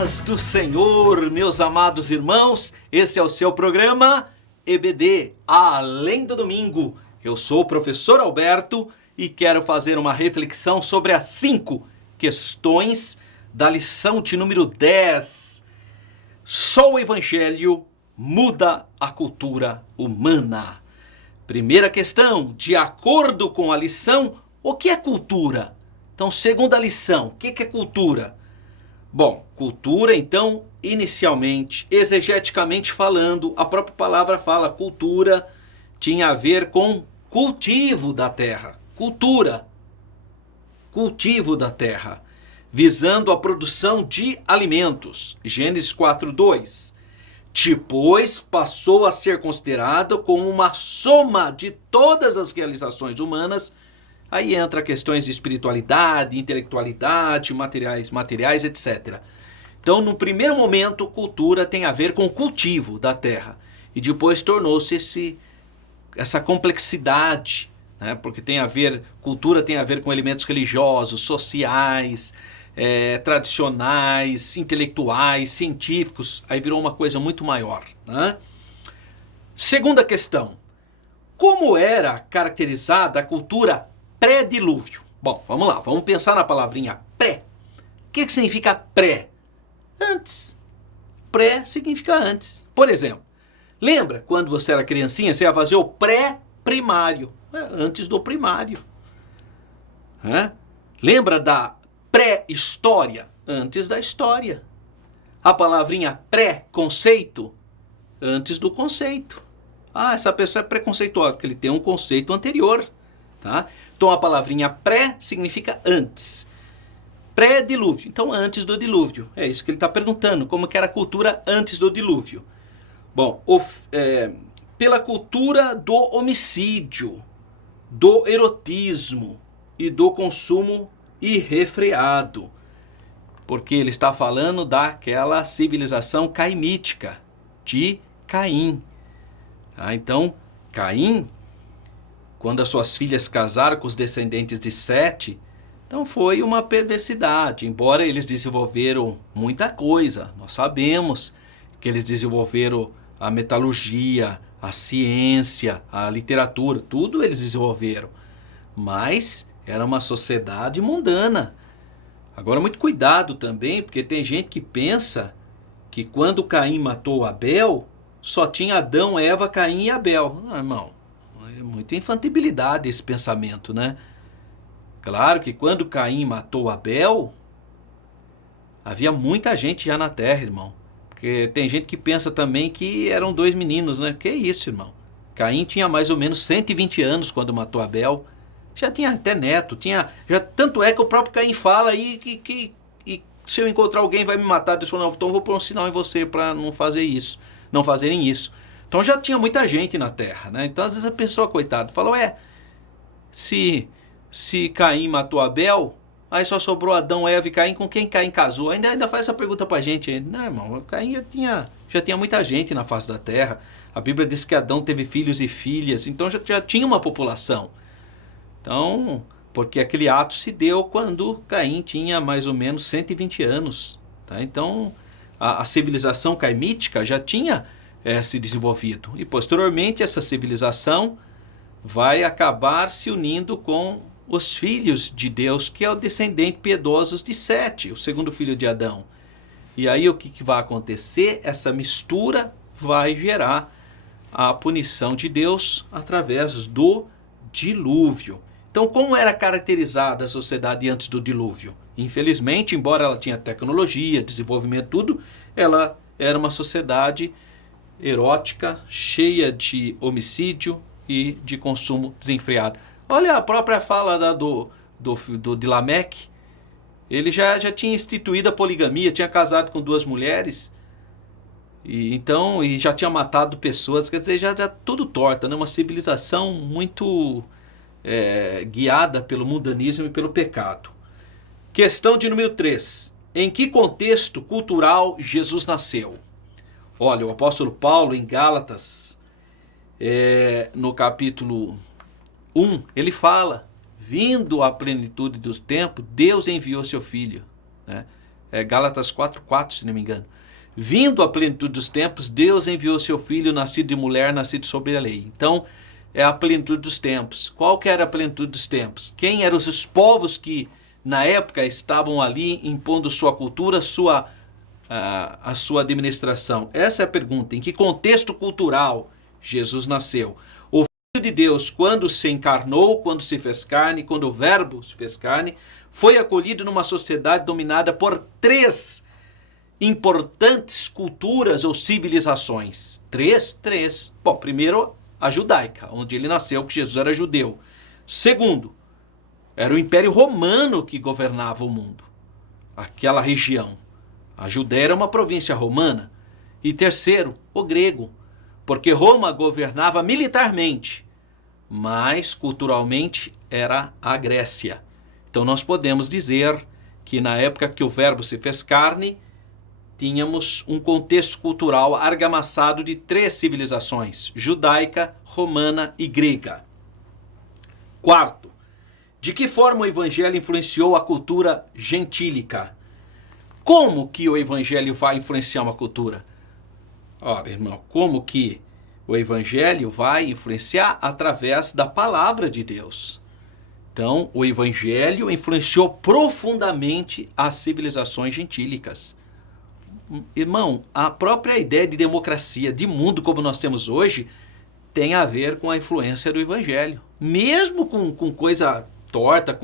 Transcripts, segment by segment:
paz do Senhor, meus amados irmãos, esse é o seu programa EBD, Além do Domingo. Eu sou o professor Alberto e quero fazer uma reflexão sobre as 5 questões da lição de número 10. Só o Evangelho muda a cultura humana. Primeira questão, de acordo com a lição, o que é cultura? Então, segunda lição, o que é cultura? Bom, cultura, então, inicialmente, exegeticamente falando, a própria palavra fala cultura tinha a ver com cultivo da terra. Cultura, cultivo da terra, visando a produção de alimentos. Gênesis 4:2. Depois passou a ser considerado como uma soma de todas as realizações humanas. Aí entra questões de espiritualidade, intelectualidade, materiais, etc. Então, no primeiro momento, cultura tem a ver com o cultivo da terra. E depois tornou-se essa complexidade, né? Porque cultura tem a ver com elementos religiosos, sociais, tradicionais, intelectuais, científicos. Aí virou uma coisa muito maior, né? Segunda questão. Como era caracterizada a cultura pré-dilúvio? Bom, vamos lá, vamos pensar na palavrinha pré. O que significa pré? Antes. Pré significa antes. Por exemplo, lembra quando você era criancinha, você ia fazer o pré-primário, antes do primário. Lembra da pré-história? Antes da história. A palavrinha pré-conceito? Antes do conceito. Ah, essa pessoa é preconceituosa, porque ele tem um conceito anterior. Tá? Então a palavrinha pré significa antes. Pré-dilúvio, então antes do dilúvio. É isso que ele está perguntando, como que era a cultura antes do dilúvio. Bom, pela cultura do homicídio, do erotismo e do consumo irrefreado. Porque ele está falando daquela civilização caimítica, de Caim. Então, Caim, quando as suas filhas casaram com os descendentes de Sete, então foi uma perversidade. Embora eles desenvolveram muita coisa, nós sabemos que eles desenvolveram a metalurgia, a ciência, a literatura, tudo eles desenvolveram. Mas era uma sociedade mundana. Agora, muito cuidado também, porque tem gente que pensa que quando Caim matou Abel, só tinha Adão, Eva, Caim e Abel. Não, irmão. É muita infantilidade esse pensamento, né? Claro que quando Caim matou Abel, havia muita gente já na terra, irmão. Porque tem gente que pensa também que eram 2 meninos, né? Que isso, irmão? Caim tinha mais ou menos 120 anos quando matou Abel. Já tinha até neto, tanto é que o próprio Caim fala aí que se eu encontrar alguém vai me matar. Deus falou, não, então eu vou pôr um sinal em você para não fazerem isso. Então já tinha muita gente na terra, né? Então às vezes a pessoa, coitada, falou, se Caim matou Abel, aí só sobrou Adão, Eva e Caim, com quem Caim casou? Ainda faz essa pergunta pra gente. Não, irmão, Caim já tinha muita gente na face da terra. A Bíblia diz que Adão teve filhos e filhas, então já tinha uma população. Então, porque aquele ato se deu quando Caim tinha mais ou menos 120 anos. Tá? Então, a civilização caimítica já tinha se desenvolvido. E posteriormente essa civilização vai acabar se unindo com os filhos de Deus, que é o descendente piedoso de Sete, o segundo filho de Adão. E aí o que vai acontecer? Essa mistura vai gerar a punição de Deus através do dilúvio. Então, como era caracterizada a sociedade antes do dilúvio? Infelizmente, embora ela tinha tecnologia, desenvolvimento, tudo, ela era uma sociedade erótica, cheia de homicídio e de consumo desenfreado. Olha a própria fala de Lameque. Ele já tinha instituído a poligamia, tinha casado com 2 mulheres, e já tinha matado pessoas, quer dizer, já tudo torta, né? Uma civilização muito guiada pelo mundanismo e pelo pecado. Questão de número 3. Em que contexto cultural Jesus nasceu? Olha, o apóstolo Paulo, em Gálatas, no capítulo 1, ele fala, vindo à plenitude do tempo, Deus enviou seu Filho. Né? Gálatas 4:4, se não me engano. Vindo a plenitude dos tempos, Deus enviou seu filho, nascido de mulher, nascido sob a lei. Então, é a plenitude dos tempos. Qual que era a plenitude dos tempos? Quem eram os povos que, na época, estavam ali impondo sua cultura, a sua administração? Essa é a pergunta. Em que contexto cultural Jesus nasceu? O Filho de Deus, quando se encarnou, quando se fez carne, quando o Verbo se fez carne, foi acolhido numa sociedade dominada por 3 importantes culturas ou civilizações. Três. Bom, primeiro, a judaica, onde ele nasceu, que Jesus era judeu. Segundo, era o Império Romano que governava o mundo, aquela região. A Judéia era uma província romana. E terceiro, o grego, porque Roma governava militarmente, mas culturalmente era a Grécia. Então nós podemos dizer que na época que o Verbo se fez carne, tínhamos um contexto cultural argamassado de 3 civilizações: judaica, romana e grega. Quarto, de que forma o evangelho influenciou a cultura gentílica? Como que o evangelho vai influenciar uma cultura? Ora, irmão, como que o evangelho vai influenciar? Através da palavra de Deus. Então, o evangelho influenciou profundamente as civilizações gentílicas. Irmão, a própria ideia de democracia, de mundo como nós temos hoje, tem a ver com a influência do evangelho. Mesmo com coisa torta,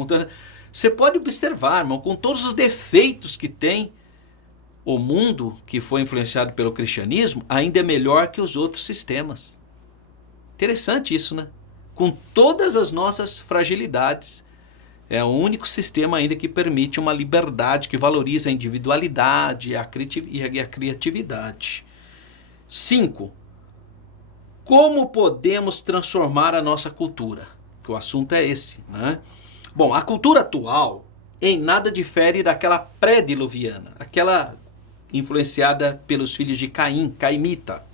você pode observar, irmão, com todos os defeitos que tem, o mundo que foi influenciado pelo cristianismo ainda é melhor que os outros sistemas. Interessante isso, né? Com todas as nossas fragilidades, é o único sistema ainda que permite uma liberdade, que valoriza a individualidade e a criatividade. 5. Como podemos transformar a nossa cultura? Que o assunto é esse, né? Bom, a cultura atual em nada difere daquela pré-diluviana, aquela influenciada pelos filhos de Caim, caimita.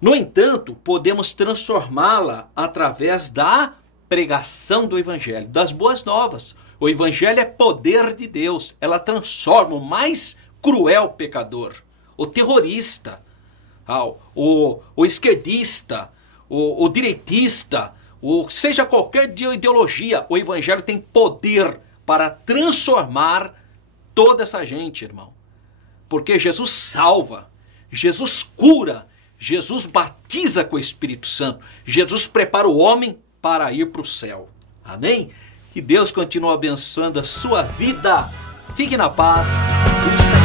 No entanto, podemos transformá-la através da pregação do evangelho, das boas novas. O evangelho é poder de Deus. Ela transforma o mais cruel pecador, o terrorista, o esquerdista, o direitista, seja qualquer ideologia, o evangelho tem poder para transformar toda essa gente, irmão. Porque Jesus salva, Jesus cura, Jesus batiza com o Espírito Santo, Jesus prepara o homem para ir para o céu. Amém? Que Deus continue abençoando a sua vida. Fique na paz do Senhor.